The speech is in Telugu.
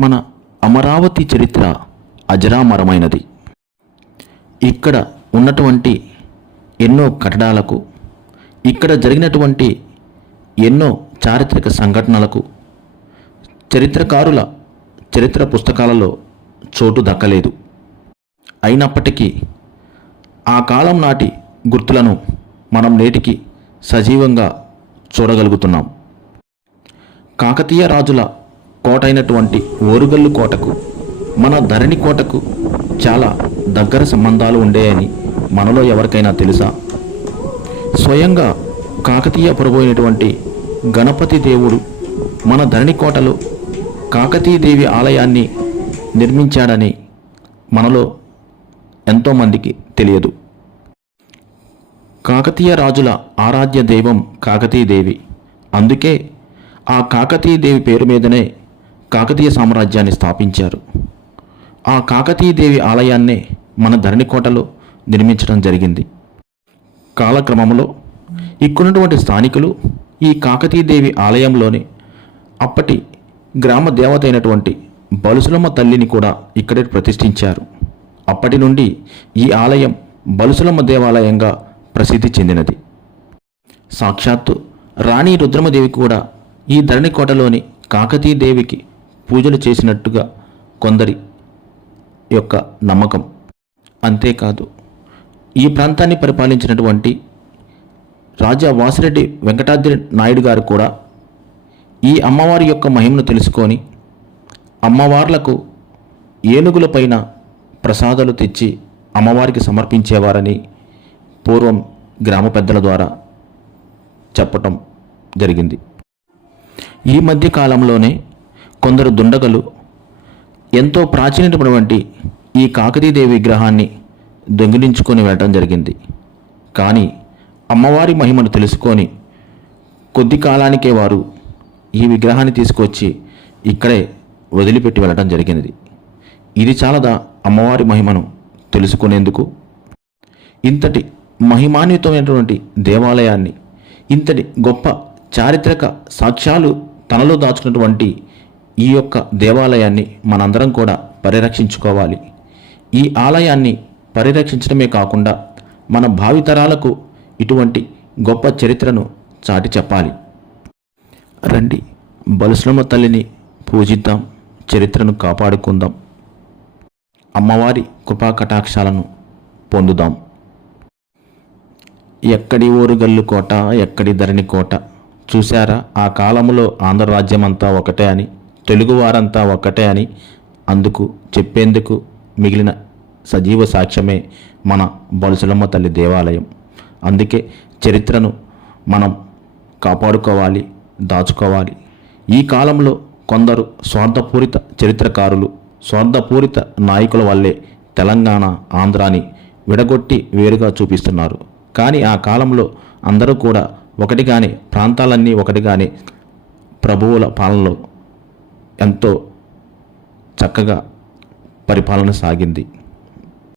మన అమరావతి చరిత్ర అజరామరమైనది. ఇక్కడ ఉన్నటువంటి ఎన్నో కట్టడాలకు ఇక్కడ జరిగినటువంటి ఎన్నో చారిత్రక సంఘటనలకు చరిత్రకారుల చరిత్ర పుస్తకాలలో చోటు దక్కలేదు. అయినప్పటికీ ఆ కాలం నాటి గుర్తులను మనం నేటికి సజీవంగా చూడగలుగుతున్నాం. కాకతీయ రాజుల కోట అయినటువంటి ఓరుగల్లు కోటకు మన ధరణి కోటకు చాలా దగ్గర సంబంధాలు ఉండేయని మనలో ఎవరికైనా తెలుసా? స్వయంగా కాకతీయ ప్రభువైనటువంటి గణపతి దేవుడు మన ధరణి కోటలో కాకతీదేవి ఆలయాన్ని నిర్మించాడని మనలో ఎంతోమందికి తెలియదు. కాకతీయ రాజుల ఆరాధ్య దైవం కాకతీయదేవి అందుకే ఆ కాకతీయదేవి పేరు మీదనే కాకతీయ సామ్రాజ్యాన్ని స్థాపించారు. ఆ కాకతీయదేవి ఆలయాన్నే మన ధరణికోటలో నిర్మించడం జరిగింది. కాలక్రమంలో ఇక్కడున్నటువంటి స్థానికులు ఈ కాకతీయదేవి ఆలయంలోని అప్పటి గ్రామ దేవత అయినటువంటి బలుసులమ్మ తల్లిని కూడా ఇక్కడే ప్రతిష్ఠించారు. అప్పటి నుండి ఈ ఆలయం బలుసులమ్మ దేవాలయంగా ప్రసిద్ధి చెందినది. సాక్షాత్తు రాణి రుద్రమదేవి కూడా ఈ ధరణికోటలోని కాకతీదేవికి పూజలు చేసినట్టుగా కొందరి యొక్క నమ్మకం. అంతేకాదు ఈ ప్రాంతాన్ని పరిపాలించినటువంటి రాజా వాసిరెడ్డి వెంకటాద్రి నాయుడు గారు కూడా ఈ అమ్మవారి యొక్క మహిమను తెలుసుకొని అమ్మవార్లకు ఏనుగులపైన ప్రసాదాలు తెచ్చి అమ్మవారికి సమర్పించేవారని పూర్వం గ్రామ పెద్దల ద్వారా చెప్పటం జరిగింది. ఈ మధ్య కాలంలోనే కొందరు దుండగలు ఎంతో ప్రాచీనమైనటువంటి ఈ కాకతీదేవి విగ్రహాన్ని దొంగిలించుకొని వెళ్ళటం జరిగింది. కానీ అమ్మవారి మహిమను తెలుసుకొని కొద్ది కాలానికే వారు ఈ విగ్రహాన్ని తీసుకొచ్చి ఇక్కడే వదిలిపెట్టి వెళ్ళటం జరిగినది ఇది చాలదా అమ్మవారి మహిమను తెలుసుకునేందుకు? ఇంతటి మహిమాన్వితమైనటువంటి దేవాలయాన్ని ఇంతటి గొప్ప చారిత్రక సాక్ష్యాలు తనలో దాచుకున్నటువంటి ఈ యొక్క దేవాలయాన్ని మనందరం కూడా పరిరక్షించుకోవాలి. ఈ ఆలయాన్ని పరిరక్షించడమే కాకుండా మన భావితరాలకు ఇటువంటి గొప్ప చరిత్రను చాటి చెప్పాలి. రండి బలుసులమ్మ తల్లిని పూజిద్దాం చరిత్రను కాపాడుకుందాం. అమ్మవారి కృపా కటాక్షాలను పొందుదాం. ఎక్కడి ఊరుగల్లు కోట ఎక్కడి ధరణి కోట? చూశారా ఆ కాలంలో ఆంధ్ర రాజ్యమంతా ఒకటే అని తెలుగువారంతా ఒక్కటే అని అందుకు చెప్పేందుకు మిగిలిన సజీవ సాక్ష్యమే మన బలుసులమ్మ తల్లి దేవాలయం. అందుకే చరిత్రను మనం కాపాడుకోవాలి దాచుకోవాలి. ఈ కాలంలో కొందరు స్వార్థపూరిత చరిత్రకారులు స్వార్థపూరిత నాయకుల వల్లే తెలంగాణ ఆంధ్రాని విడగొట్టి వేరుగా చూపిస్తున్నారు. కానీ ఆ కాలంలో అందరూ కూడా ఒకటిగానే ప్రాంతాలన్నీ ఒకటిగానే ప్రభువుల పాలనలో ఎంతో చక్కగా పరిపాలన సాగింది.